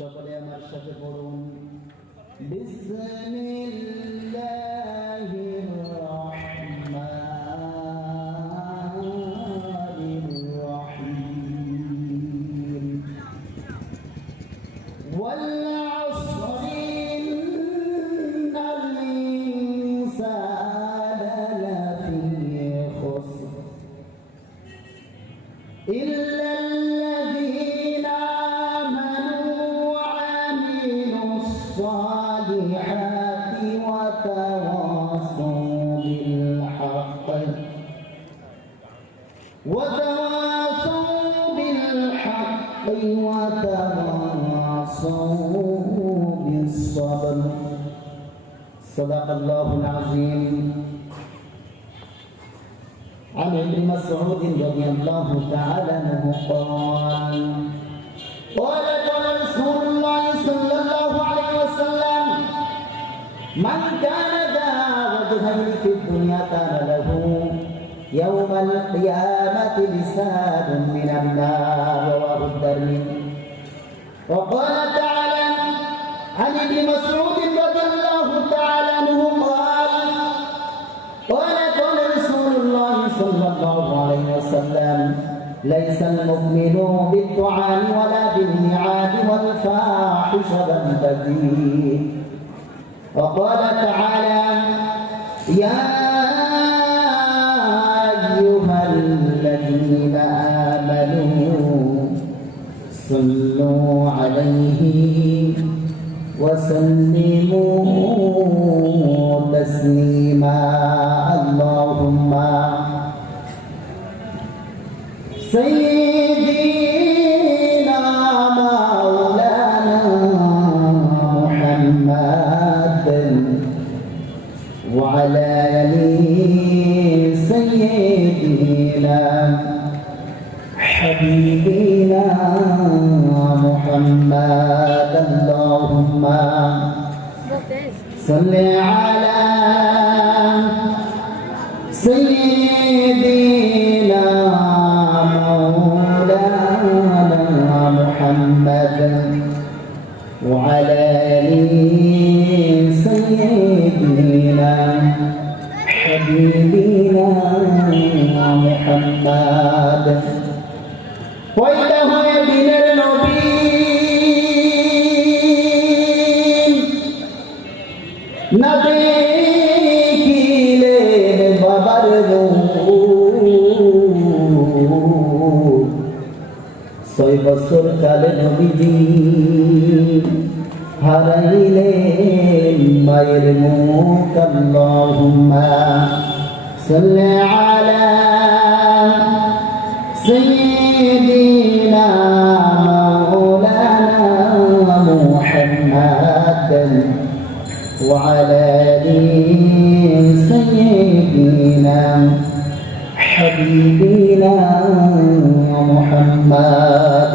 সকলে আমার সাথে পড়ুন বিসমিল্লাহির রহমানির রহিম ওয়াল আসরি ইন্নাল ইনসানা লাফি খুসর ইল্লা الصالحات وتواصوا بالحق وتواصوا بالصبر صدق الله العظيم. عن ابن مسعود رضي الله تعالى عنه قال قال رسول الله صلى الله عليه وسلم من كان ذا وجهين في الدنيا كان له يوم القيامة لسان من النار رواه الدارمي. وقال تعالى عن ابن مسعود رضي الله تعالى عنه قال قال رسول الله صلى الله عليه وسلم ليس المؤمن بالطعام ولا بالميعاد والفاحش والبذيء. وقال تعالى يا أيها الذين آمنوا صلوا عليه وسلموا تسليما. اللهم سيدنا مولانا محمد وعلى آل سيدنا حبيبنا محمد. اللهم صل على سيدنا مولانا محمد وعلى آل سيدنا حبيبنا محمد. وإذا هو دين النبي نبي كيله بابر ছয় বছর কালে নবীজি হারাইলেন মায়ের মুখ। আল্লাহুম্মা সাল্লি আলা সাইয়্যিদিনা মাওলানা মুহাম্মাদ ওয়া আলা আলি সাইয়্যিদিনা حبيبنا محمد.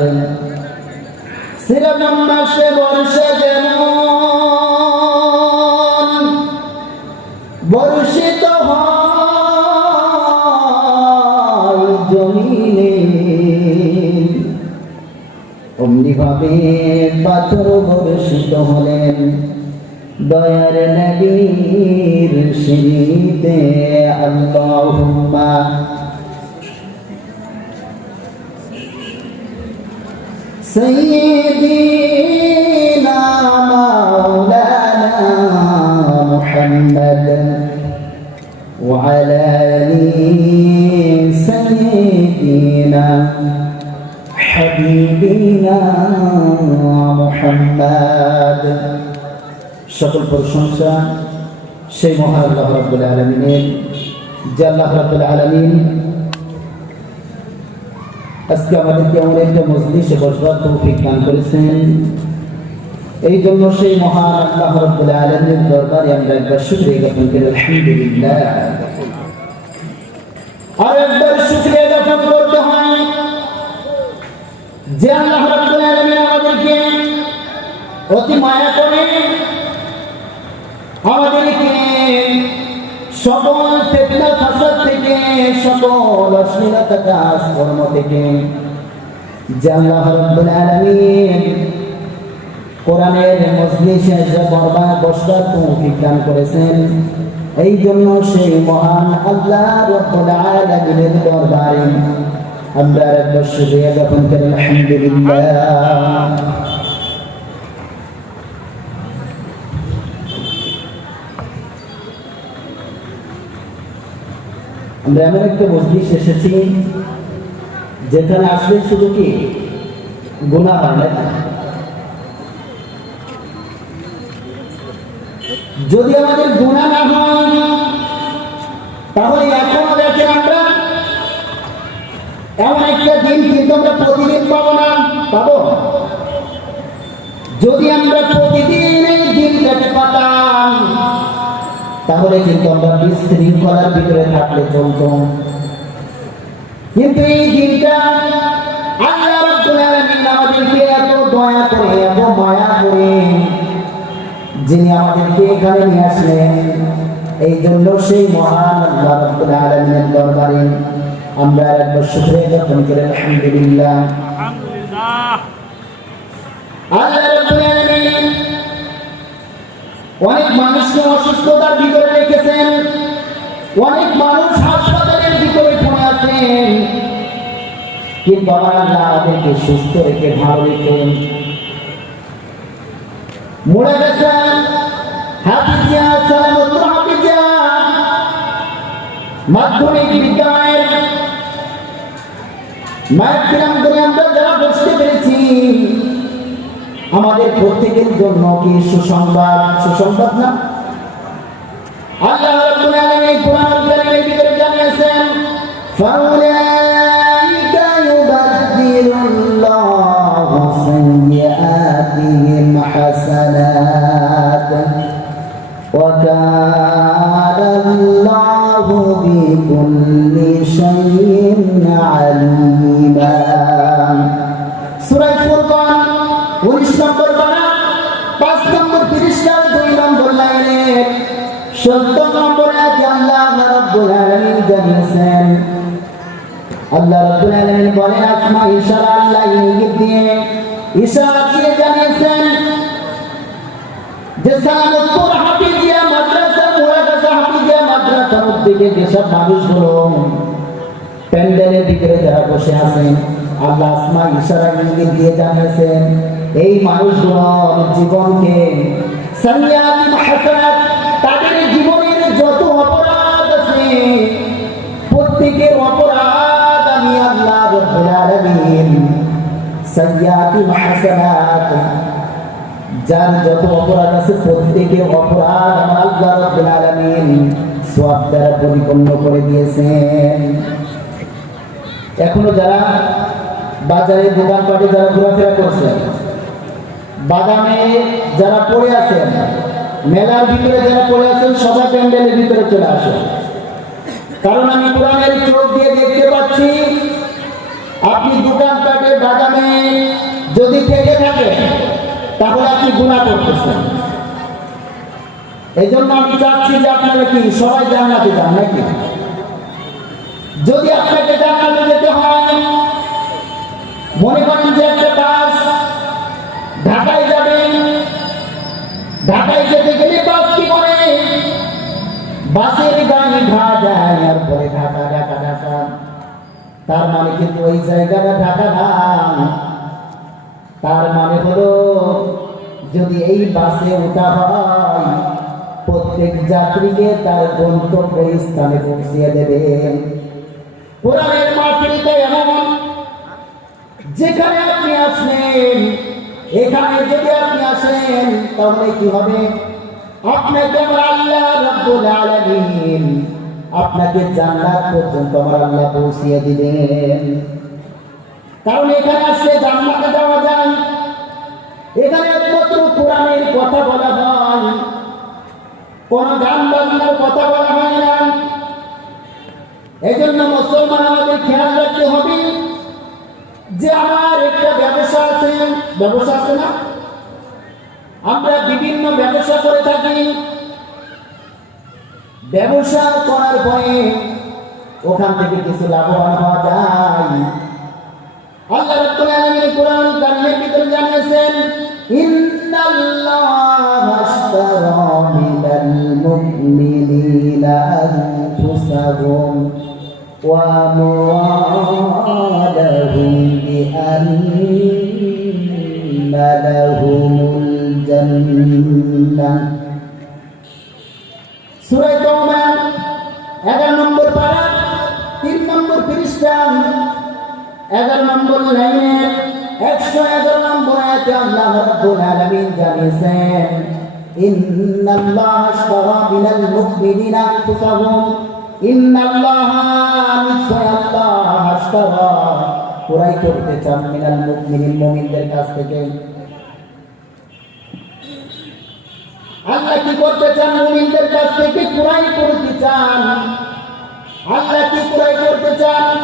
সিরাত মাসে বর্ষা যেমন বর্ষিত হয় জমিনে অমনি ভাবে পাথর বর্ষিত হলেন দয়ার নবীর শরীতে। আল্লাহুম্মা সাইয়্যিদিনা মাওলানা মুহাম্মদ ওয়া আলা আলি সাইয়্যিদিনা হাবিবিনা মুহাম্মদ। সকল প্রশংসা সেই মহান আল্লাহ রাব্বুল আলামিনের, যে আল্লাহ রাব্বুল আলামিন আজকে আমাদেরকে এমন একটা মজলিসে বসবার তৌফিক দান করেছেন। এই জন্য সেই মহান আল্লাহ রাব্বুল আলামিনের দরবারে আমরা একবার শুকরিয়া জ্ঞাপন করি আলহামদুলিল্লাহ। আর একবার শুকরিয়া জ্ঞাপন করতে হয় যে আল্লাহ রাব্বুল আলামিন আমাদেরকে অতি মায়া করে আমাদেরকে সকল ফিতনা ফাসাদ থেকে, সকল অশ্লীলতা কাজ কর্ম থেকে যে আল্লাহ রাব্বুল আলামিন কোরআনের মজলিসে যে বসবার তৌফিক দান করেছেন, এই জন্য সেই মহান আল্লাহ রাব্বুল আলামিনের দরবারে আমরা একবার শুকরিয়া জ্ঞাপন করি, আলহামদুলিল্লাহ। আমরা এমন একটা মজলিস এসেছি যেখানে আসলে শুধু কি গুনাহ হয় না। যদি আমাদের গুনাহ না হয় তাহলে এখনো দেখেন আমরা এমন একটা দিন কিন্তু আমরা প্রতিদিন পাবো না, পাবো? যদি আমরা প্রতিদিন এই দিনটাকে পাতাম তাহলে কিন্তু আমরা বিশৃঙ্খলার ভিতরে থাকলে চলতো। কিন্তু এই দিনটা আল্লাহ রাব্বুল আলামিন আমাদেরকে এত দয়া করে, এত মায়া করে যিনি আমাদেরকে এখানে নিয়ে আসলেন, এই জন্য সেই মহান আল্লাহ রাব্বুল আলামিনের দরবারে আমরা একবার শুকরিয়া জ্ঞাপন করি, আলহামদুলিল্লাহ। আল্লাহ রাব্বুল আলামিন অনেক মানুষকে অসুস্থতার ভিতরে রেখেছেন, অনেক মানুষ হাসপাতালের ভিতরে পড়ে আছেন, কিন্তু আমার আল্লাহ আমাদেরকে সুস্থ রেখে ভালো রেখেন। মরে গেছেন হাফিজিয়া, সালামতুল হাফিজিয়া মাধ্যমিক বিদ্যালয়ের মায়ের কিরাম করে আমরা যারা বসতে পেরেছি, আমাদের প্রত্যেকের জন্য কি সুসংবাদ, সুসংবাদ না? আল্লাহ রাব্বুল আলামিন কোরআন কারীমের ভিতরে জানিয়েছেন, ফাউলাইকা ইউবাদদিলুল্লাহু সাইয়্যাতিহিম হাসানাত ওয়া কানা আল্লাহু বিকুল্লি শাইইন আলীমা। সূরা ফুরকান 19 নম্বর পারা 5 নম্বর পৃষ্ঠার 2 নম্বর লাইনে 17 নম্বর আয়াতে আল্লাহ রাব্বুল আলামিন জানিয়েছেন, আল্লাহ রাব্বুল আলামিন বলেন, আসমা ইশারা আল্লাহ ইঙ্গিত দিয়ে, ইশারা দিয়ে জানিয়েছেন যে সালামতুল হাফিজিয়া মাদ্রাসা, মুরাদাসা হাফিজিয়া মাদ্রাসার দিকে যেসব মানুষগুলো প্যান্ডেলের ভিতরে যারা বসে আছেন, আল্লাহ আসমা ইশারা ইঙ্গিত দিয়ে জানিয়েছেন এই মানুষগুলোর জীবনকে সাইয়্যাতিম হাসানাত, তাদের জীবনের যত অপরাধ আছে প্রত্যেকের অপরাধ আমি আল্লাহ রাব্বুল আলামিন সাইয়্যাতিম হাসানাত, যার যত অপরাধ আছে প্রত্যেকের অপরাধ আমার আল্লাহ রাব্বুল আলামিন সওয়াব দ্বারা পরিপূর্ণ করে দিয়েছেন। এখনো যারা বাজারে দোকানপাটে যারা ঘোরাফেরা করছেন, বাদামে যারা পড়ে আছেন, মেলার ভিতরে যারা পড়ে আছেন, সবাই প্যান্ডেলের ভিতরে চলে আসেন। কারণ আমি কোরআনের চোখ দিয়ে দেখতে পাচ্ছি আপনি দোকানপাটে বাদামে যদি থেকে থাকেন তাহলে আপনি গুনাহ করতেছেন। এই জন্য আমি চাচ্ছি যে আপনারা কি সবাই জান্নাতে যান নাকি? যদি আপনাকে জান্নাতে যেতে হয়, মনে করেন যে একটা বাস ঢাকায় যাবেন, ঢাকায় যেতে গেলে বাস কি করে, বাসের গাড়ি ভাড়া আর পরে ঢাকা ঢাকা ঢাকা, তার মানে কিন্তু ওই জায়গাটা ঢাকা না, তার মানে হলো যদি এই বাসে ওঠা হয় প্রত্যেক যাত্রীকে তার গন্তব্য স্থানে পৌঁছিয়ে দেবেন। কোরআনের মাহফিলটা এমন যেখানে আপনি আসলেন, এখানে যদি আপনি আসেন তাহলে কি হবে, আপনাকে আমার আল্লাহ রাব্বুল আলামিন আপনাকে জান্নাত পর্যন্ত আমার আল্লাহ পৌঁছিয়ে দিবেন। কারণ এখানে আসলে জান্নাতে যাওয়া যায়, এখানে একমাত্র কোরআনের কথা বলা হয়, কোন গান বাজনার কথা বলা হয় না। এই জন্য মুসলমান আমাদের খেয়াল রাখতে হবে যে আমার একটা ব্যবসা আছে, ব্যবসা আছে না, আমরা বিভিন্ন ব্যবসা করে থাকি, ব্যবসা করার পরে ওখান থেকে কিছু লাভবান হওয়া যায়। আল্লাহ রাব্বুল আলামিন কোরআন কারীমের ভিতরে জানিয়েছেন, ইন্নাল وأموالهم بأن لهم الجنة সূরা তাওবা 11 নম্বর পারা 3 নম্বর পৃষ্ঠা 11 নম্বর লাইনে 111 নম্বর আয়াতে আল্লাহ রাব্বুল আলামিন জানিয়েছেন ইন্নাল্লাহা আশতারা মিনাল মুমিনিনা আনফুসাহুম ইন্নাল্লাহা নিশ্চয় আল্লাহ আশতারা ক্রয় করতে চান মিনাল মুমিনিন মুমিনদের কাছ থেকে। আল্লাহ কি করতে চান? মুমিনদের কাছ থেকে ক্রয় করতে চান। আল্লাহ কি ক্রয় করতে চান?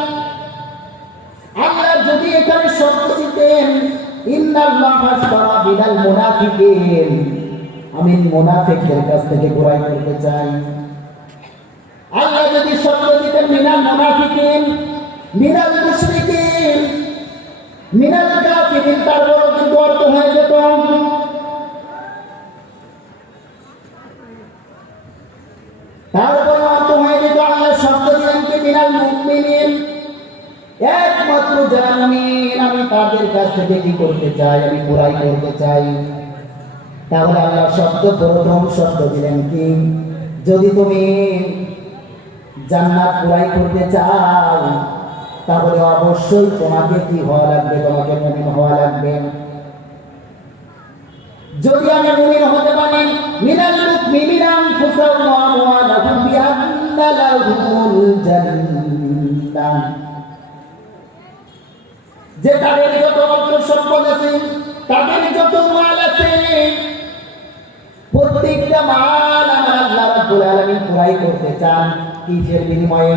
আল্লাহ যদি এখানে শর্ত দিতেন ইন্নাল্লাহা আশতারা মিনাল মুনাফিকিন, আমি মুনাফিকদের কাছ থেকে ক্রয় করতে চাই। আল্লাহ যদি শর্ত দিতেন মিনাল মুনাফিকিন মিনাল মুশরিকিন মিনাল কাফিরিন, তারপরও কিন্তু অর্থ হয়ে যেত আল্লাহ শব্দ দিলেন কি মিনাল মুমিনিন, একমাত্র যারা মুমিন আমি তাদের কাছ থেকে কি করতে চাই? আমি ক্রয় করতে চাই। তাহলে আল্লাহ প্রথম শব্দ দিলেন কি, যদি তুমি জান্নাত ক্রয় করতে চাও তাহলে অবশ্যই তোমাকে কি হওয়া লাগবে? তোমাকে মুমিন হওয়া লাগবে। যদি আমি মুমিন হতে পারি মিনাল মুমিনিনা আনফুসাহুম ওয়া আমওয়ালাহুম বিআন্না লাহুমুল জান্নাহ, যে তাদের যত অর্থ সম্পদ আছে, তাদের যত মাল আছে, প্রত্যেকটা মাল আমার আল্লাহ রাব্বুল আলামিন ক্রয় করতে চান। কিসের বিনিময়ে?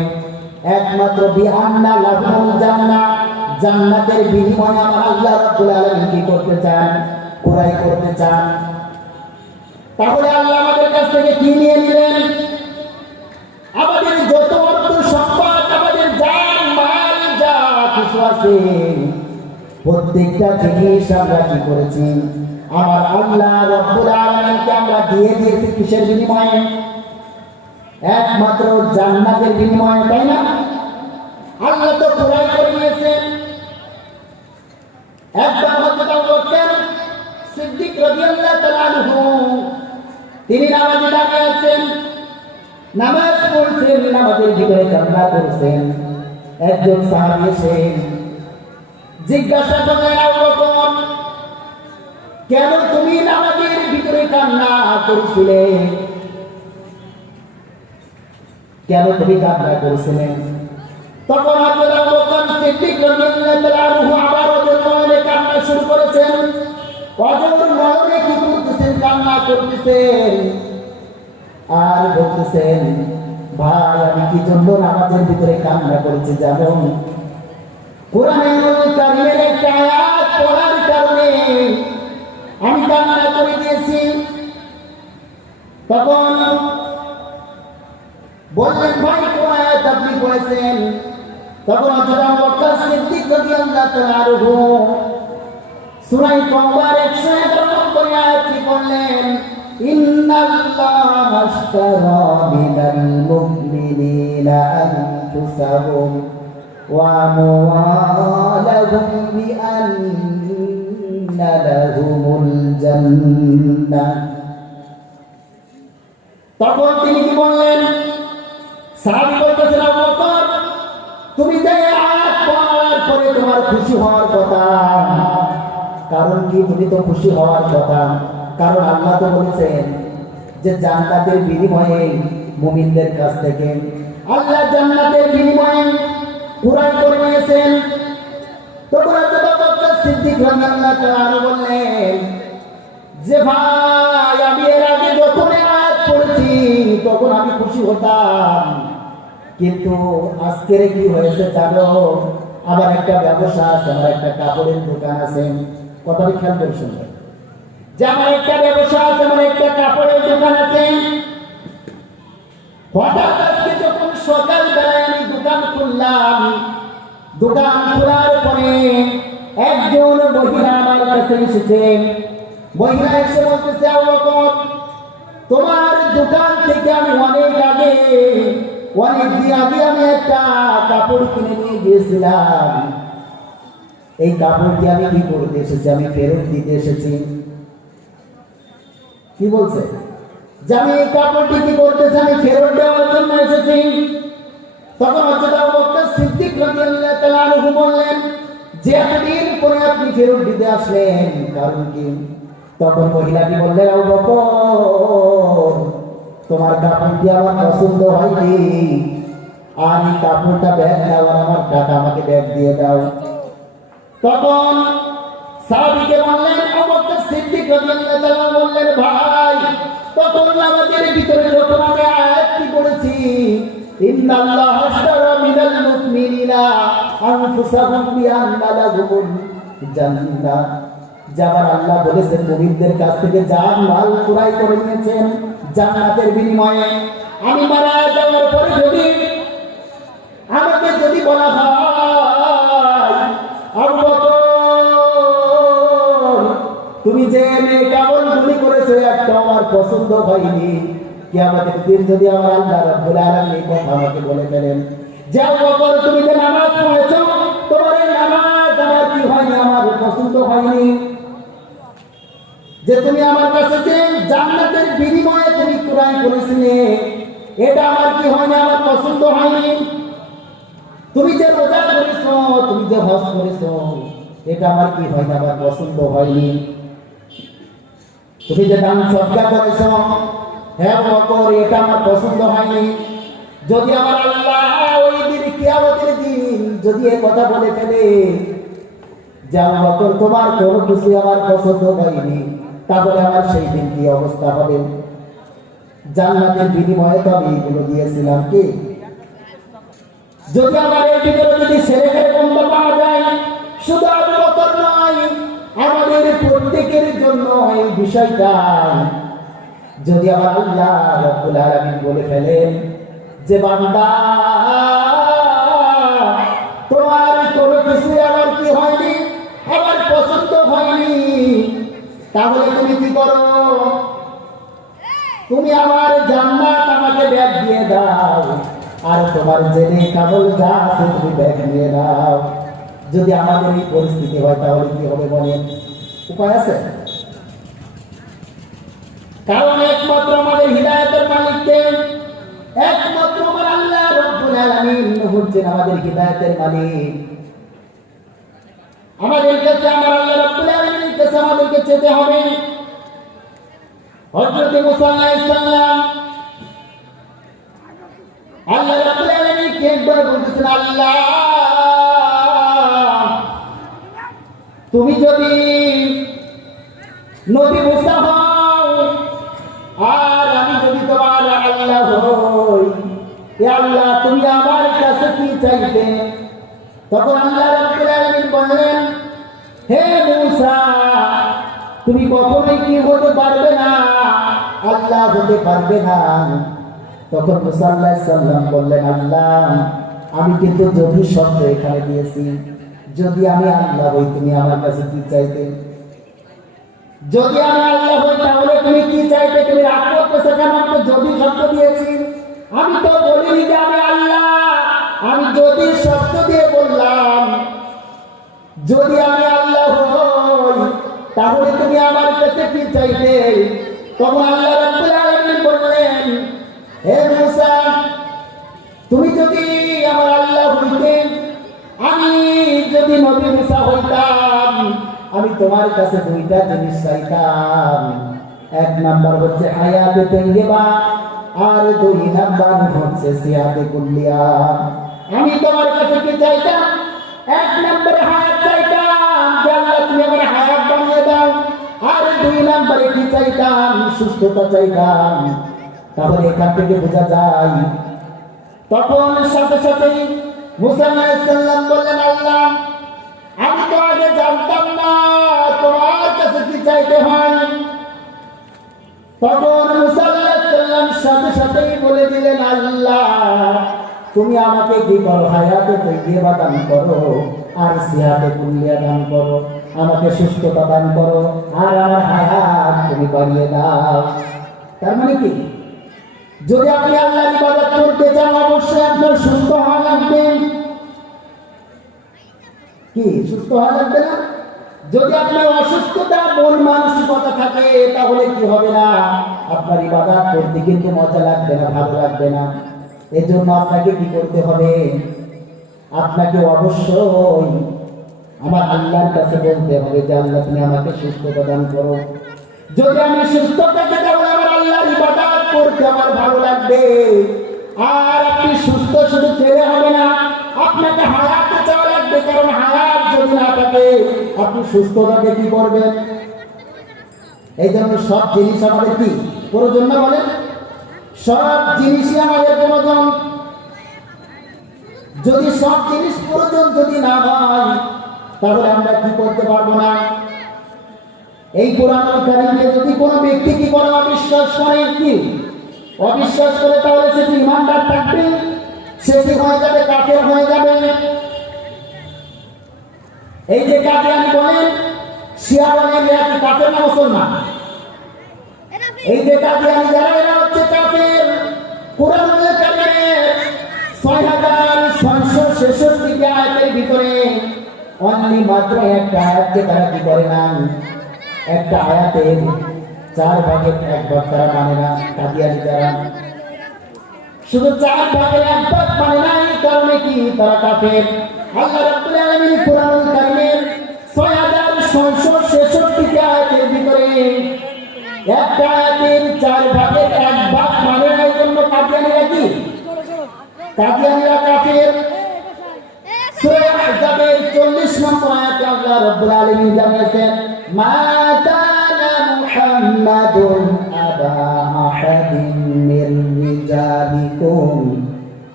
একমাত্র বিআন্না লাহুমুল জান্নাহ, জান্নাতের বিনিময়ে আমার আল্লাহ রাব্বুল আলামিন কি করতে চান? ক্রয় করতে চান। তাহলে আল্লাহ আমাদের কাছ থেকে কি নিয়ে নিলেন? আমাদের যত অর্থ সম্পদ, আমাদের জান মাল যা কিছু আছে, প্রত্যেকটা জিনিস আমরা কি করেছি? আমার আল্লাহ রাব্বুল আলামিনকে আমরা দিয়ে দিয়েছি। কিসের বিনিময়ে? একমাত্র জান্নাতের বিনিময়ে, তাই না? আল্লাহ তো ক্রয় করে নিয়েছেন। একবার হযরত আবু বকর সিদ্দিক রাদিয়াল্লাহু তাআলা আনহু তিনি নামাজে দাঁড়িয়ে আছেন, নামাজ পড়ছেন, নামাজের ভিতরে কান্না করছেন। একজন সাহাবী এসে জিজ্ঞাসা করলেন, আবু বকর কেন তুমি নামাজের ভিতরে কান্না করছিলে? কেন তুমি কান্না করছিলে? তখন হযরত আবু বকর সিদ্দিক রাদিয়াল্লাহু তাআলা আনহু আবার ওদের মনে কান্না শুরু করেছেন। ওদের মনে কি করতেছেন? কান্না করতেছেন আর বলতেছেন, ভাই আমি কি জন্য নামাজের ভিতরে কান্না করেছি জানো? কোরআনুল কারীমের একটা আয়াত পড়ার কারণে আমি কান্না করে দিয়েছি। তখন বললেন, ভাই কোন আয়াত আপনি পড়েছেন? তখন হযরত আবু বকর সিদ্দিক রাদিয়াল্লাহু তাআলা আনহু সূরা তাওবার 111 নম্বর আয়াতটি পড়লেন, ইন্নাল্লাহা আশতারা মিনাল মুমিনিনা আনফুসাহুম ওয়া আমওয়ালাহুম বিআন্না লাহুমুল জান্নাহ। তখন তিনি কি বললেন? সাহাবী বলতেছেন, আবু বকর তুমি যে আয়াত পড়ার পরে তোমার খুশি হওয়ার কথা, কারণ কি? তুমি তো খুশি হওয়ার কথা, কারণ আল্লাহ তো বলেছেন যে জান্নাতের বিনিময়ে মুমিনদের কাছ থেকে আল্লাহ জান্নাতের বিনিময়ে ক্রয় করে নিয়েছেন। তখন হযরত আবু বকর সিদ্দিক রাদিয়াল্লাহু তাআলা বললেন যে ভাই আমি এর আগে যখন আয়াত পড়েছি তখন আমি খুশি হতাম, কিন্তু আজকের কি হয়েছে জানো? আমার একটা ব্যবসা আছে, আমার একটা কাপড়ের দোকান আছে। কথাটা খেয়াল করে শুনবেন যে আমার একটা ব্যবসা আছে, আমার একটা কাপড়ের দোকান আছে। হঠাৎ আজকে যখন সকালবেলায় আমি দোকান খুললাম, দোকান খোলার পরে একজন মহিলা আমার কাছে এসেছেন। মহিলা এসে বলতেছে, আবু বকর তোমার দোকান থেকে আমি অনেক আগে অনেক দিন আগে আমি একটা কাপড় কিনে নিয়ে গিয়েছিলাম। এই কাপড়টি আমি কি করতে এসেছি? আমি ফেরত দিতে এসেছি। কি বলছে? যে আমি এই কাপড়টি কি করতেছি? আমি ফেরত দেওয়ার জন্য এসেছি। তখন হযরত আবু বকর সিদ্দিক রাদিয়াল্লাহু তাআলা আনহু বললেন যে এতদিন পরে আপনি ফেরত দিতে আসলেন, কারণ কি? তখন মহিলাটি বললেন, আবু বকর, তোমার কাপড়টি আমার পছন্দ হয়নি, আর এই কাপড়টা ব্যাগ দাও, আর আমার টাকা আমাকে ব্যাগ দিয়ে দাও। তখন সাহাবীকে বললেন, আবু বকর সিদ্দিক রাদিয়াল্লাহু তাআলা বললেন, ভাই, তখন আমাদের ভিতরে যখন আমি আয়াতটি পড়েছি, ইন্নাল্লাহা আশতারা মিনাল মুমিনিনা আনফুসাহুম বিআন্না লাহুমুল জান্নাহ, যাবার আল্লাহ বলেছেন মুমিনদের কাছ থেকে জান মাল ক্রয় করে নিয়েছেন জান্নাতের বিনিময়ে। আমি মারা যাওয়ার পরে যদি আমাকে যদি বলা হয়, আবু বকর, তুমি যে নেকামল গুলি করেছো একটা আমার পছন্দ হয়নি, কিয়ামতের দিন যদি আমার আল্লাহ রাব্বুল আলামিন এই কথা আমাকে বলে ফেলেন যে আবু বকর, তুমি যে নামাজ পড়েছো, তোমার এই নামাজ আমার কি হয়নি, আমার পছন্দ হয়নি, যে তুমি আমার কাছে যে জান্নাতের বিনিময়ে তুমি ক্রয় করেছিলে, এটা আমার কি হয়নি, আমার পছন্দ হয়নি। তুমি যে রোজা করেছো, তুমি যে হজ করেছো, এটা আমার কি হয়নি, আমার পছন্দ হয়নি। তুমি যে দান সদকা করেছো, হ্যাঁ বকর, এটা আমার পছন্দ হয়নি। যদি আমার আল্লাহ ওই দিন কিয়ামতের দিন যদি এই কথা বলে ফেলে যে আবু বকর, তোমার কোনো কিছু আমার পছন্দ হয়নি, তাহলে আমার সেই দিন কি অবস্থা হবে? জান্নাতের বিনিময়ে তো আমি এগুলো দিয়েছিলাম। কি যদি আমার এর ভিতরে যদি ছেলেদের বন্ধ পাওয়া যায়, শুধু আবু বকর নয়, আমাদের প্রত্যেকের জন্য এই বিষয়টা যদি আমার আল্লাহ রাব্বুল আলামিন বলে ফেলেন যে বান্দা, তোমার কোনো কিছু আমার কি হয়নি, আমার পছন্দ হয়নি, তাহলে তুমি কি করো? তুমি আমার জান্নাত আমাকে ব্যাগ দিয়ে দাও, আর তোমার জেনে কাবল যা আছে তুমি ব্যাগ নিয়ে নাও। যদি আমাদের এই পরিস্থিতি হয় তাহলে কি হবে বলেন? উপায় আছে? কারণ একমাত্র আমাদের হিদায়াতের মালিক কে? একমাত্র আমার আল্লাহ রাব্বুল আলামিন হচ্ছেন আমাদের হিদায়াতের মালিক। আমাদের কাছে আমার আল্লাহ রাব্বুল আলামিনের কাছে আমাদেরকে যেতে হবে। হযরত মুসা আলাইহিস সালাম আল্লাহ রাব্বুল আলামিনকে একবার বলতেছেন, আল্লাহ, তুমি যদি নবী মুসা হও আর আমি যদি তোমার আল্লাহ হই, এ আল্লাহ, তুমি আমার কাছে কি চাইবে? তখন আল্লাহ রাব্বুল আলামিন বললেন, হে মুসা, তুমি কখনোই কি হতে পারবে না, আল্লাহ হতে পারবে না। তখন মুসা আলাইহিস সালাম বললেন, আল্লাহ, আমি কিন্তু যদি শব্দ এখানে দিয়েছি, যদি আমি আল্লাহ হই তুমি আমার কাছে কি চাইতে? যদি আমি আল্লাহ হই তাহলে তুমি কি চাইতে? তুমি রাগ করতেছো কেন? আমি তো যদি শব্দ দিয়েছি, আমি তো বলিনি যে আমি আল্লাহ, আমি যদি শব্দ দিয়ে বললাম যদি আমি আল্লাহ হই তাহলে তুমি আমার কাছে কি চাইতে? তখন আল্লাহ রাব্বুল আলামিন বললেন, হে মুসা, তুমি যদি আমার আল্লাহ হইতে, আমি যদি নবী মুসা হইতাম, আমি তোমার কাছে দুইটা জিনিস চাইতাম। এক নাম্বার হচ্ছে হায়াতে তাইয়্যিবা, আর দুই নাম্বার হচ্ছে সিয়াতে কুল্লিয়া। আমি তোমার কাছে কি চাইতাম? এক নম্বরে হায়াত চাইতাম, যে আল্লাহ তুমি আমার হায়াত বানিয়ে দাও। আর দুই নম্বরে কি চাইতাম? সুস্থতা চাইতাম। তাহলে এখান থেকে বোঝা যায়, তখন সাথে সাথেই মুসা আলাইহিস সালাম বললেন, আল্লাহ, আমি তো আগে জানতাম না তোমার কাছে কি চাইতে হয়। তখন মুসা আলাইহিস সালাম সাথে সাথেই বলে দিলেন, আল্লাহ, তুমি আমাকে কি করো? হায়াতে তাইয়্যিবা দান করো, আর সিয়াতে কুল্লিয়া দান করো, আমাকে সুস্থতা দান করো, আর আমার হায়াত তুমি বাড়িয়ে দাও। তার মানে কি? যদি আপনি আল্লাহর ইবাদত করতে চান অবশ্যই আপনার সুস্থ হওয়া লাগবে। কি সুস্থ হওয়া লাগবে না? যদি আপনার অসুস্থতা মন মানসিকতা থাকে তাহলে কি হবে না, আপনার ইবাদত করতে কিন্তু মজা লাগবে না, ভালো লাগবে না। এজন্য আপনাকে কি করতে হবে, আপনাকে অবশ্যই আমার আল্লাহর কাছে বলতে হবে যে আল্লাহ তুমি আমাকে সুস্থতা দান করো। যদি আমি সুস্থ থাকি তাহলে আমার আল্লাহর ইবাদত করতে আমার ভালো লাগবে। আর আপনি সুস্থ শুধু ছেড়ে হবে না, আপনাকে হায়াতে চাওয়া লাগবে, কারণ হায়াত যদি না থাকে আপনি সুস্থতাকে কি করবেন? এই জন্য সব জিনিস আমাদের কি প্রয়োজন না বলেন? সব জিনিসই আমাদের প্রয়োজন। যদি সব জিনিস প্রয়োজন যদি না হয় তাহলে আমরা কি করতে পারবো না। এই কোরআনুল কারীমকে যদি কোনো ব্যক্তি কি করে অবিশ্বাস করে, কি অবিশ্বাস করে, তাহলে সে কি ঈমানদার থাকবে? সে কি হয়ে যাবে? কাফের হয়ে যাবে। এই যে কাদিয়ানী বলেন, শিয়া বলেন, এরা কি কাফের না মুসলমান? এই যে কাদিয়ানী যারা, এরা হচ্ছে কাফের। কোরআনুল কারীমের 6666 আয়াতের ভিতরে অনলি মাত্র একটা আয়াতকে তারা কি করে না, একটা আয়াতের 4 ভাগের 1 ভাগ তারা মানে না। কাদিয়ানী যারা শুধু 4 ভাগের 1 ভাগ মানে না, এই কারণে কি তারা কাফের। আল্লাহ রাব্বুল আলামিন কোরআনুল কারীমের 6666 আয়াতের ভিতরে একটা আয়াতের 4 ভাগের 1 ভাগ মানে না, এই জন্য কাদিয়ানীরা কি, কাদিয়ানীরা কাফের। সূরা আহজাবের 40 নম্বর আয়াতে আল্লাহ রাব্বুল আলামিন জানিয়েছেন, মা কানা মুহাম্মাদুন আবা আহাদিন মির রিজালিকুম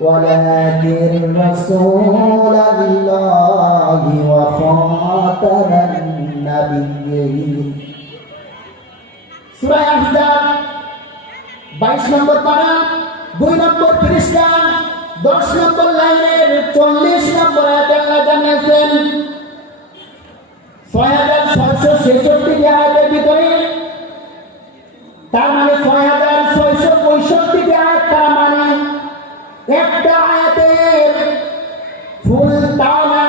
ওয়ালাকিন রাসূলুল্লাহি ওয়া খাতামান নাবিয়্যিন। সূরা আহজাব 22 নম্বর পারা 2 নম্বর পৃষ্ঠা 10 নম্বর লাইনের 40 নম্বর আয়াতে আল্লাহ জানিয়েছেন, 6666 আয়াতের ভিতরে, তার মানে 6665 আয়াত তারা মানে একটা আয়াতের ফুল তাও না,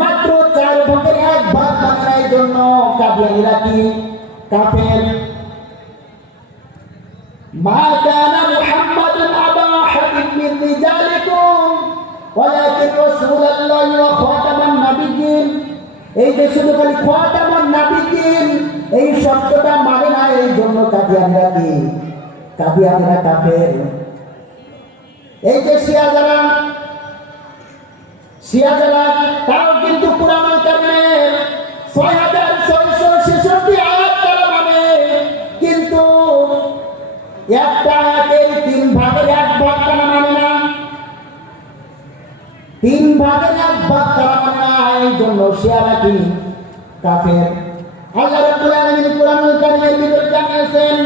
মাত্র 4 ভাগের 1 ভাগ বাংলার জন্য কাদিয়ানীরা কি কাফের। মা কানা মুহাম্মাদুন আবা আহাদিন মির রিজালিকুম ওয়ালাকিন রাসূলুল্লাহি ওয়া খাতামান নাবিয়্যিন। এই যে শুধু খালি খাতামান নাবিয়্যিন এই শব্দটা মানে না, এই জন্য কাদিয়ানীরা কি, কাদিয়ানীরা কাফের। এই যে শিয়া যারা তাও কিন্তু কোরআনুল কারীমের 6666 আয়াত তারা মানে, কিন্তু একটা আয়াতের 3 ভাগের 1 ভাগ তারা মানে না, 3 ভাগের 1 ভাগ তারা মানে না, এই জন্য শিয়ারা কি কাফের। আল্লাহ রাব্বুল আলামিন কোরআনুল কারীমের ভিতরে জানিয়েছেন,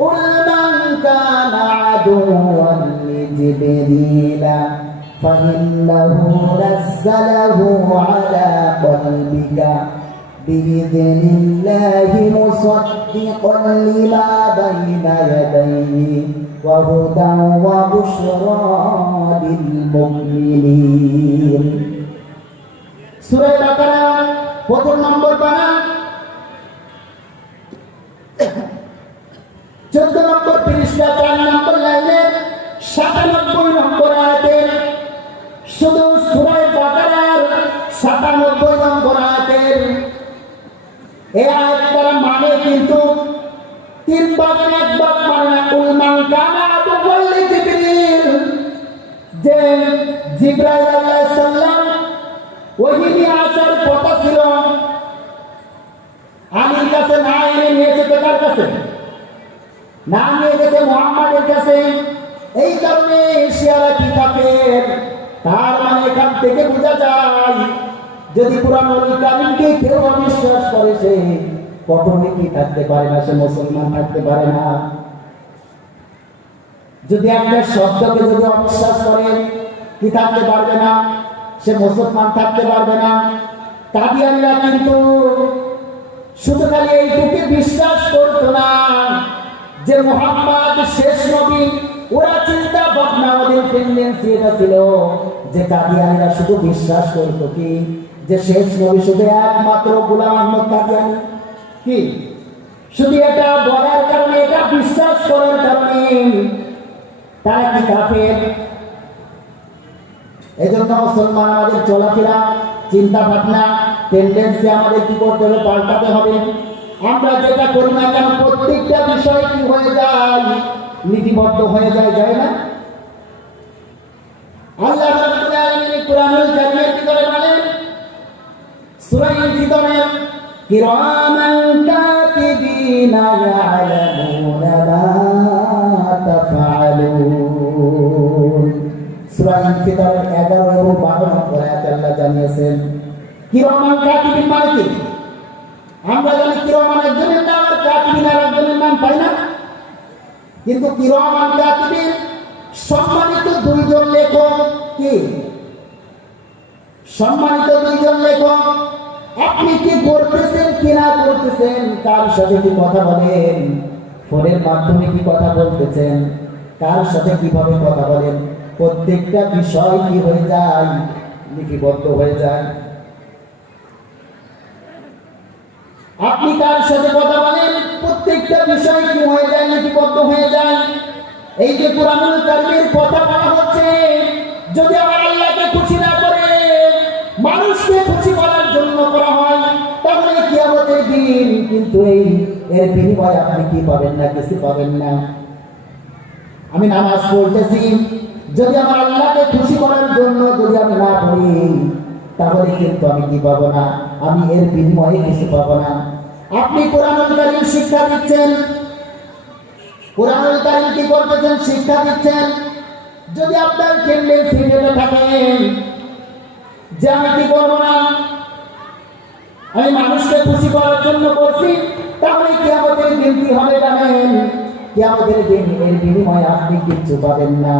কুল মান কানা আদুওয়ান লিজিবরিলা ফাইন্নাহু নাযালাহু আলা কলবিকা বিইذনিল্লাহি মুসাদ্দিকান লিমা বাইনা ইয়াদাইহি ওয়া হুদান ওয়া বুশরা লিল মুমিনিন। সূরা বাকারা 1 নম্বর পারা 14 নম্বর পৃষ্ঠা 4 নম্বর লাইনের 97 নম্বর আয়াতের, শুধু সূরা বাকারার 97 নম্বর আয়াতের এই আয়াত তারা মানে, কিন্তু 3 ভাগের 1 ভাগ মানে না। কুল মান কানা আদুওয়ান লিজিবরিল, যে জিবরাইল আলাইহিস সালাম ওহী নিয়ে আসার কথা ছিল, আলীর কাছে না এনে নিয়েছে, কার কাছে না নিয়ে গেছে, মুহাম্মাদের কাছে। এই কারণে শিয়ারা কি কাফের। তার মানে এখান থেকে বোঝা যায়, যদি কোরআনুল কারীমকে কেউ অবিশ্বাস করে সে কখনোই কি থাকতে পারে না, সে মুসলমান থাকতে পারে না। যদি একটা শব্দকে যদি অবিশ্বাস করে কি থাকতে পারবে না, সে মুসলমান থাকতে পারবে না। কাদিয়ানীরা কিন্তু শুধু খালি এইটুকু বিশ্বাস করতো না যে মুহাম্মদ শেষ নবী, ওরা চিন্তা ভাবনা ওদের টেন্ডেন্সি এটা ছিল যে কাদিয়ানীরা শুধু বিশ্বাস করতো কি যে শেষ নবী শুধু একমাত্র গোলাম আহমদ কাদিয়ানী। কি শুধু এটা বলার কারণে, এটা বিশ্বাস করার কারণে তারা কি কাফের? এজন্য মুসলমান আমাদের চলাফেরা, চিন্তা ভাবনা, টেন্ডেন্সি আমাদের কি করতে হবে? পাল্টাতে হবে। আমরা যেটা করি না কেন প্রত্যেকটা বিষয় কি হয়ে যায়? নীতিবদ্ধ হয়ে যায়, যায় না? আল্লাহ রাব্বুল আলামিন কুরআনুল কারীমের ভিতরে বলেন, সূরা ইনফিতরে, কিরামান কাতিবিনা ইয়ালামুনা মা তাফআলুন। সূরা ইনফিতরের 11 এবং 12 নম্বর আয়াতে আল্লাহ জানিয়েছেন কিরামান কাতিবিন মানে কি? আমরা জানি কিরামান একজনের নাম আর কাতিবিন আর একজনের নাম, তাই না? কিন্তু কিরামান কাতিবিন সম্মানিত দুইজন লেখক। কি সম্মানিত দুইজন লেখক? আপনি কি করতেছেন কি না করতেছেন, কার সাথে কি কথা বলেন, ফোনের মাধ্যমে কি কথা বলতেছেন, কার সাথে কিভাবে কথা বলেন, প্রত্যেকটা বিষয় কি হয়ে যায়? লিপিবদ্ধ হয়ে যায়। আপনি কার সাথে কথা বলেন প্রত্যেকটা বিষয় কি হয়ে যায়? লিপিবদ্ধ হয়ে যায়। এই যে কুরআনুল কারীমের কথা বলা হচ্ছে, যদি আমার আল্লাহকে খুশি না করে মানুষকে খুশি করার জন্য করা হয়, তাহলে কিয়ামতের দিন কিন্তু এর বিনিময়ে আপনি কি পাবেন না? কিছু পাবেন না। আমি নামাজ পড়তেছি, যদি আমার আল্লাহকে খুশি করার জন্য যদি আমি না পড়ি, তাহলে কিন্তু আমি কি পাবো না? আমি এর বিনিময়ে কিছু পাবো না। আপনি কুরআনুল কারীম শিক্ষা দিচ্ছেন, কুরআনুল কারীম কি করতেছেন? শিক্ষা দিচ্ছেন। যদি আপনার টেন্ডেন্সি যেটা থাকে যে আমি কি করবো না, আমি মানুষকে খুশি করার জন্য করছি, তাহলে কিয়ামতের দিন কি হবে জানেন? কিয়ামতের দিন এর বিনিময়ে আপনি কিচ্ছু পাবেন না।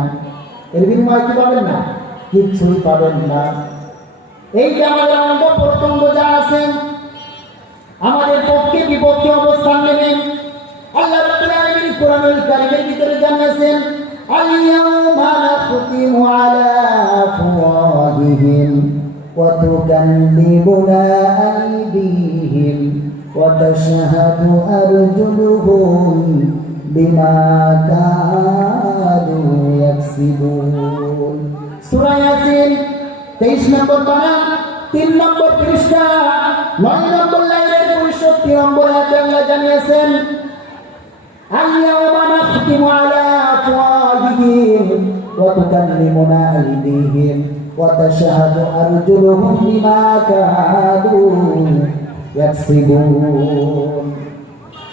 এর বিনিময়ে কি পাবেন না? কিচ্ছুই পাবেন না। এই যে আমাদের অঙ্গ প্রত্যঙ্গ যা আছে, আমাদের পক্ষে বিপক্ষে অবস্থান নেবেন। আল্লাহ রাব্বুল আলামিন কুরআনুল কারীমের ভিতরে জানিয়েছেন, আল-ইয়াওমা নাখতিমু আলা আফওয়াহিহিম ওয়া তুকাল্লিমুনা আইদিহিম ওয়া তাশহাদু আরজুলুহুম বিমা কানু ইয়াকসিবুন। সূরা ইয়াসিন 23 নম্বর পারা, 3 নম্বর পৃষ্ঠা, 9 নম্বর লাইনের 65 নম্বর আয়াতে আল্লাহ জানিয়েছেন, আল-ইয়াওমা নাখতিমু আলা আফওয়াহিহিম ওয়া তুকাল্লিমুনা আইদিহিম ওয়া তাশহাদু আরজুলুহুম বিমা কানু ইয়াকসিবুন।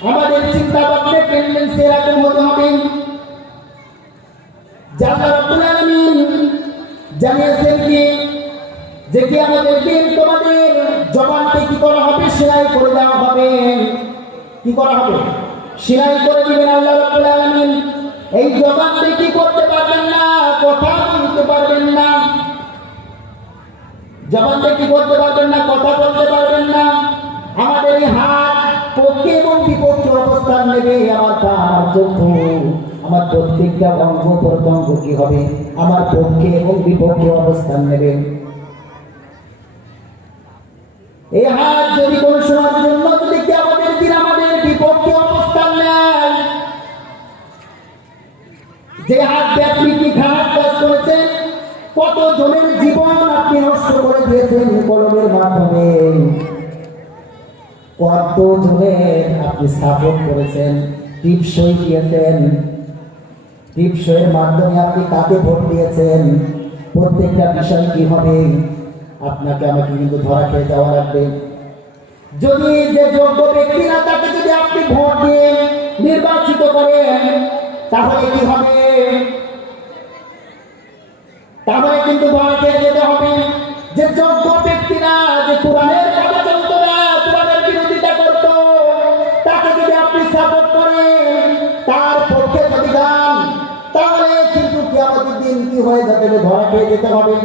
আমাদের চিন্তা ভাবনা টেন্ডেন্সি এরকম হতে হবে। আল্লাহ রাব্বুল আলামিন জানিয়েছেন কি যে কিয়ামতের দিন তোমাদের জবানকে কি করা হবে? সেলাই করে দেওয়া হবে। কি করা হবে? সেলাই করে দিবেন আল্লাহ রাব্বুল আলামিন। এই জবানকে কি করতে পারবেন না? কথা বলতে পারবেন না। জবানকে কি করতে পারবেন না? কথা বলতে পারবেন না। আমাদের এই হাত পক্ষে এবং বিপক্ষে অবস্থান নেবে। আমার পা, আমার চক্ষু, আমার প্রত্যেকটা অঙ্গ প্রত্যঙ্গ কি হবে? আমার পক্ষে এবং বিপক্ষে অবস্থান নেবে। এই হাত যদি কোন সময়ের জন্য যদি কিয়ামতের দিন আমাদের বিপক্ষে অবস্থান নেয়, যে হাত দিয়ে আপনি কি খারাপ কাজ করেছেন, কত জনের জীবন আপনি নষ্ট করে দিয়েছেন কলমের মাধ্যমে, কত জনের আপনি সাপোর্ট করেছেন, টিপসই দিয়েছেন, টিপসইয়ের মাধ্যমে আপনি কাকে ভোট দিয়েছেন, প্রত্যেকটা বিষয় কি হবে? আপনাকে আমাকে কিন্তু ধরা খেয়ে যাওয়া লাগবে। যদি যে যোগ্য ব্যক্তি না তাকে যদি আপনি ভোট দিয়ে নির্বাচিত করেন, তাহলে কি হবে? তাহলে কিন্তু ধরা খেয়ে যেতে হবে। যে যোগ্য ব্যক্তি না, যে কোরআনের কথা চলতো না, কোরআনের বিরোধিতা করতো, তাকে যদি আপনি সাপোর্ট করেন, তার পক্ষে যদি গান, তাহলে কিন্তু কিয়ামতের দিন কি হয়ে যাবে? ধরা খেয়ে যেতে হবে।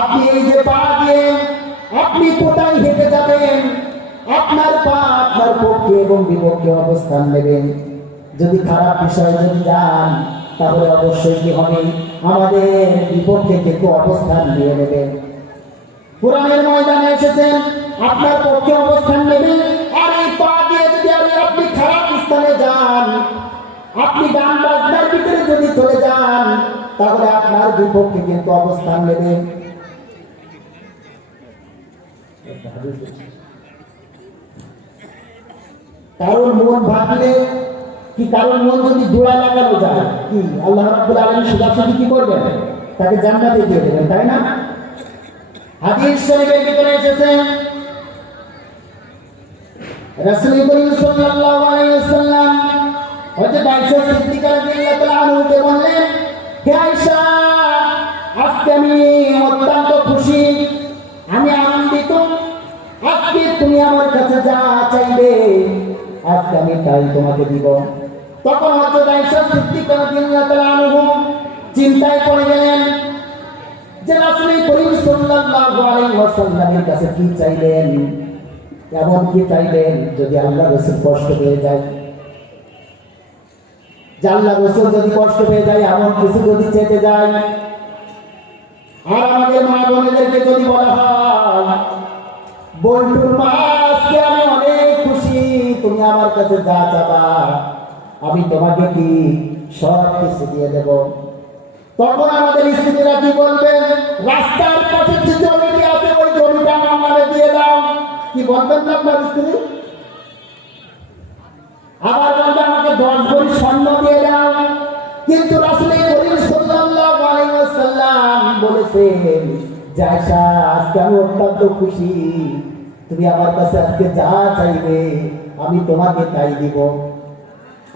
আপনি এই যে পা দিয়ে আপনি কোথায় হেঁটে যাবেন, আপনার পা আপনার পক্ষে এবং বিপক্ষে অবস্থান নেবেন। যদি খারাপ বিষয় যদি যান, তাহলে অবশ্যই কি হবে, আমাদের বিপক্ষে কিন্তু অবস্থান নিয়ে নেবেন। কোরআনের ময়দানে এসেছেন, আপনার পক্ষে অবস্থান নেবেন। আর এই পা দিয়ে যদি আপনি খারাপ স্থানে যান, আপনি গান বাজনার ভিতরে যদি চলে যান, তাহলে আপনার বিপক্ষে কিন্তু অবস্থান নেবেন। কারণ মন ভাবলে কি, কারণ মন যদি জোড়া লাগানো যায়, কি আল্লাহ রাব্বুল আলামিন সোজাসুজি কি করবেন, তাকে জান্নাতে দিয়ে দেবেন, তাই না? হাদিস শরীফের ভিতরে এসেছে, রাসূল করিম সাল্লাল্লাহু আলাইহি ওয়াসাল্লাম হযরত আয়েশা সিদ্দিকা রাদিয়াল্লাহু তাআলা আনহাকে বললেন, হে আয়েশা, আজকে আমি অত্যন্ত খুশি, আমি আনন্দিত, আজকে তুমি আমার কাছে যা চাইবে আজকে আমি তাই তোমাকে দিব। তখন হযরত আয়েশা সিদ্দিকা রাদিয়াল্লাহু তাআলা আনহা চিন্তায় পড়ে গেলেন যে রাসূল করিম সাল্লাল্লাহু আলাইহি ওয়াসাল্লামের কাছে কি চাইলেন, এমন কি চাইলেন যদি আল্লাহ রাসূল কষ্ট পেয়ে যায়, যে আল্লাহ রাসূল যদি কষ্ট পেয়ে যায়, এমন কিছু যদি চেতে যায়। আর আমাদের মা বোনেদেরকে যদি বলা হয়, বন্ধুর মা আজকে আমি অনেক খুশি, তুমি আমার কাছে যা চাবা আমি তোমাকে কি সব কিছু দিয়ে দেব। তখন আমাদের স্ত্রীরা কি বলবেন, রাস্তার পাশে যে জমিটি আছে ওই জমিটা আমার নামে দিয়ে দাও, কি বলবেন না আপনার স্ত্রী? আবার বলবে আমাকে 10 ভরি স্বর্ণ দিয়ে দাও। কিন্তু রাসূল করিম সাল্লাল্লাহু আলাইহি ওয়াসাল্লাম বলেছেন, যে আয়েশা, আজকে আমি অত্যন্ত খুশি, তুমি আমার কাছে আজকে যা চাইবে আমি তোমাকে তাই দিব।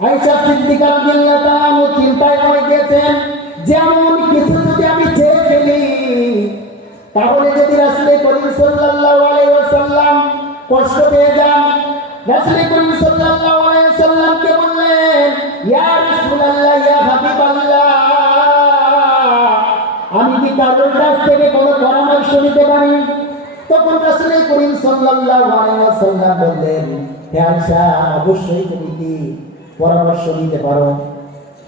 আয়েশা সিদ্দিকা রাদিয়াল্লাহু তাআলা চিন্তায় পড়ে গেছেন, যেমন কিছু যদি আমি চেয়ে ফেলি, তাহলে যদি রাসূল করিম সাল্লাল্লাহু আলাইহি ওয়াসাল্লাম কষ্ট পেয়ে যান। রাসূল করিম সাল্লাল্লাহু আলাইহি ওয়াসাল্লামকে বললেন, ইয়া রাসূলুল্লাহ, ইয়া হাবিবাল্লাহ, আমি কি কারোর কাছ থেকে কোনো পরামর্শ নিতে পারি? তখন রাসূল করিম সাল্লাল্লাহু আলাইহি ওয়াসাল্লাম বললেন, হে আয়েশা, অবশ্যই তুমি কি পরামর্শ নিতে পারো।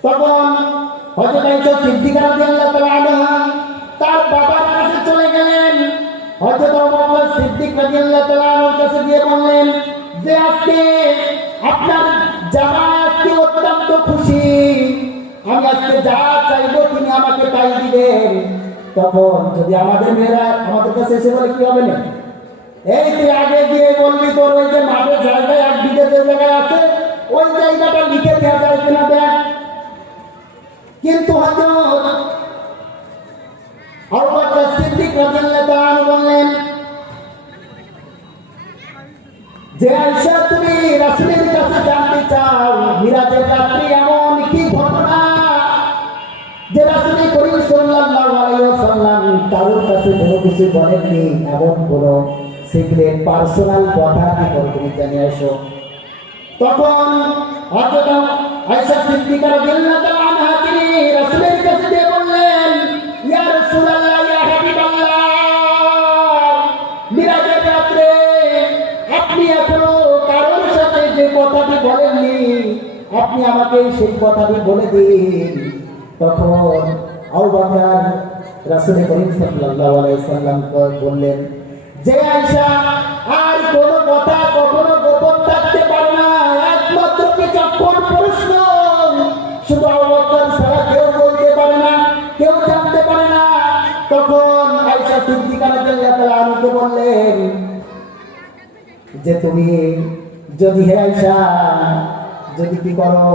তখন হযরত আয়েশা সিদ্দিকা রাদিয়াল্লাহু তাআলা আনহা তার বাবার কাছে চলে গেলেন। হযরত আবু বকর সিদ্দিক রাদিয়াল্লাহু তাআলা আনহুর কাছে গিয়ে বললেন, যে আজকে আপনার জামাই আজকে অত্যন্ত খুশি, আমি আজকে যা চাইবো তিনি আমাকে তাই দিবেন। তখন যদি আমাদের মেয়েরা আমাদের কাছে এসে বলে, কি হবে না, এই তুই আগে গিয়ে বলবি তোর ওই যে মাঠের জায়গায় 1 বিঘা যে জায়গায় আছে ওই জায়গাটা লিখে দেওয়া যায় কিনা দেখ। কিন্তু হযরত আবু বকর সিদ্দিক রাদিয়াল্লাহু তাআলা বললেন, যে আয়েশা, তুমি রাসূলের কাছে জানতে চাও মিরাজের রাত্রি এমন কি ঘটনা যে রাসূল করিম সাল্লাল্লাহু আলাইহি ওয়াসাল্লাম কারোর কাছে কোনো কিছু বলেননি, এমন কোনো সিক্রেট পার্সোনাল কথা কি তুমি জানিয়ে আসো। তখন হযরত আয়েশা সিদ্দিকা রাদিয়াল্লাহু তাআলা আনহা তিনি রাসূলের কাছে গিয়ে বললেন, ইয়া রাসূলুল্লাহ, ইয়া হাবিবাল্লাহ, মিরাজের রাতে আপনি এখনো কারোর সাথে যে কথাটি বলেননি, আপনি আমাকে সেই কথাটি বলে দিন। তখন আবু বকর রাসূল করিম সাল্লাল্লাহু আলাইহি ওয়াসাল্লাম বললেন, যে আয়েশা, আর কোনো কথা কখনো গোপন থাকতে পারে না, একমাত্র কি যখন প্রশ্ন শুধু আবু বকর ছাড়া কেউ বলতে পারে না, কেউ জানতে পারে না। তখন আয়েশা সিদ্দিকা রাদিয়াল্লাহু তাআলা আনহাকে বললেন, যে তুমি যদি, হে আয়েশা, যদি কি করো,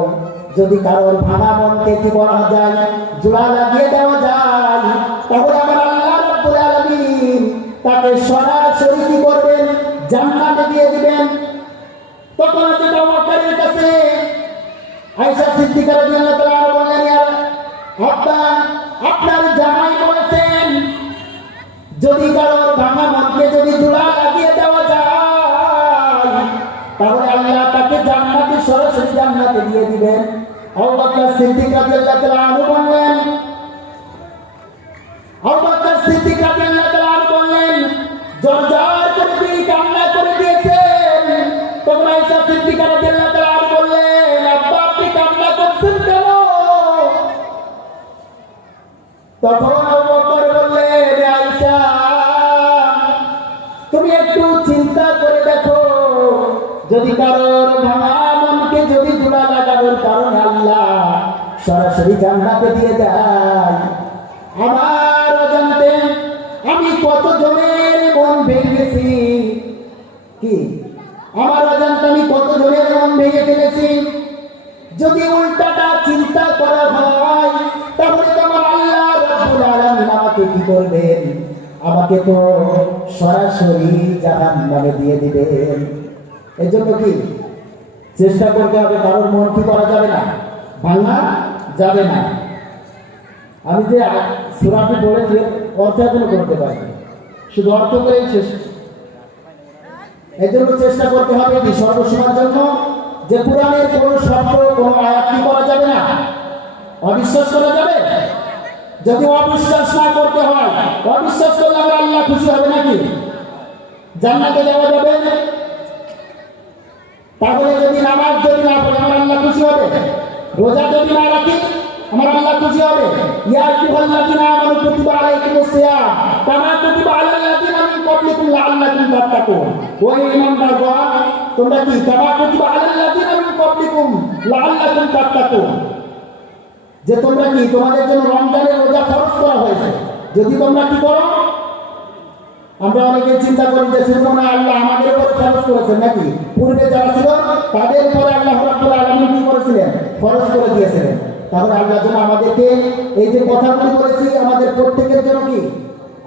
যদি কারোর ভাঙা মনকে কি করা যায়, জোড়া লাগিয়ে দেওয়া যায়, তাহলে আমার আল্লাহ রাব্বুল আলামিন তাকে সরাসরি কি করবেন, জান্নাতে দিয়ে দিবেন। তখন হযরত আবু বকরের কাছে আয়েশা সিদ্দিকা রাদিয়াল্লাহু তাআলা বললেন, ইয়া আব্বা, আপনার জামাই বলেছেন যদি কারোর ভাঙা মনকে যদি জোড়া লাগিয়ে দেওয়া যায়, তাহলে আল্লাহ তাকে জান্নাতে সরাসরি জান্নাতে দিয়ে দিবেন। আবু বকর সিদ্দিক রাদিয়াল্লাহু তাআলা আনহু বললেন, আবু বকর সিদ্দিক রাদিয়াল্লাহু তাআলা আনহু বললেন, জোরজার করে তিনি কান্না করে দিয়েছেন। তখন আয়েশা সিদ্দিকা রাদিয়াল্লাহু তাআলা আনহা বললেন, আব্বা, আপনি যদি কারোর ভাঙা মনকে যদি জোড়া লাগানোর কারণে আল্লাহ সরাসরি জান্নাতে দিয়ে দেয়, আমার অজান্তে আমি কত জনের মন ভেঙেছি, কি আমার অজান্তে আমি কত জনের মন ভেঙে ফেলেছি। যদি উল্টাটা চিন্তা করা হয় তাহলে তো আমার আল্লাহ রাব্বুল আলামিন আমাকে কি করবেন? আমাকে তো সরাসরি জাহান্নামে দিয়ে দিবেন। এই জন্য কি চেষ্টা করতে হবে, কারোর মন কি করা যাবে না, ভাঙা যাবে না। আমি যে সূরাটি পড়েছি অর্থ এখনো করতে পারিনি, শুধু অর্থ করেই শেষ। এই জন্য চেষ্টা করতে হবে কি সর্বসময়ের জন্য যে কোরআনের কোনো শব্দ কোনো আয়াত কি করা যাবে না, অবিশ্বাস করা যাবে। যদি অবিশ্বাস না করতে হয়, অবিশ্বাস করলে আমরা আল্লাহ খুশি হবে নাকি? জান্নাতে যাওয়া যাবে? তাহলে যদি নামাজ যদি না পড়ি আমার আল্লাহ খুশি হবে? রোজা যদি না রাখি আমার আল্লাহ খুশি হবে? ইয়া আইয়ুহাল্লাযীনা আমানু কুতিবা আলাইকুমুস সিয়াম কামা কুতিবা আলাল্লাযীনা মিন ক্বাবলিকুম লাআল্লাকুম তাত্তাকুন। ওই ঈমানদারগণ, তোমরা কি কামা কুতিবা আলাল্লাযীনা মিন ক্বাবলিকুম লাআল্লাকুম তাত্তাকুন, যে তোমরা কি তোমাদের জন্য রমজানের রোজা ফরজ করা হয়েছে, যদি তোমরা কি করো। আমরা অনেকে চিন্তা করি যে শুধু না আল্লাহ আমাদের উপর ফরজ করেছেন নাকি, পূর্বে যারা ছিল তাদের উপরে আল্লাহ রাব্বুল আলামিন কি করেছিলেন, ফরজ করে দিয়েছিলেন। তাহলে আল্লাহ যেন আমাদেরকে এই যে কথাগুলি বলেছি আমাদের প্রত্যেকের জন্য কি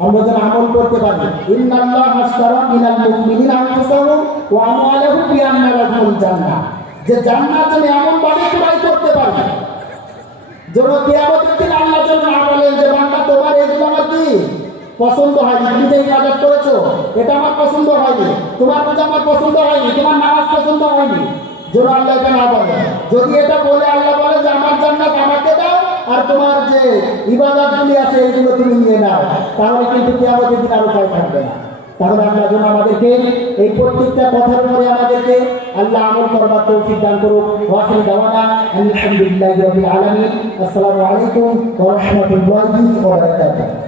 আমরা যেন আমল করতে পারি। ইন্নাল্লাহা আশতারা মিনাল মুমিনিনা আনফুসাহুম ওয়া আমওয়ালাহুম বিআন্না লাহুমুল জান্নাহ, যে জান্নাত যেন এমন ভাবে ক্রয় করতে পারবে যেন কিয়ামতের দিন আল্লাহ যেন না বলেন যে বান্দা তোমার এগুলো আমার কি পছন্দ হয়নি, তুমি যে ইবাদত করেছো এটা আমার পছন্দ হয়নি, তোমার রোজা আমার পছন্দ হয়নি, তোমার নামাজ পছন্দ হয়নি, যেন আল্লাহ এটা না বলে। যদি এটা বলে আল্লাহ বলে যে আমার জান্নাত আমাকে দাও আর তোমার যে ইবাদতগুলি আছে এগুলো তুমি নিয়ে নাও, তাহলে কিন্তু কিয়ামতের দিন আর উপায় থাকবে না। তাহলে আল্লাহ যেন আমাদেরকে এই প্রত্যেকটা কথার উপরে আমাদেরকে আল্লাহ আমল করবার তৌফিক দান করুক। ওয়া আখিরু দাওয়ানা আলহামদুলিল্লাহি রাব্বিল আলামিন। আসসালামু আলাইকুম ওয়া রাহমাতুল্লাহি ওয়া বারাকাতুহু।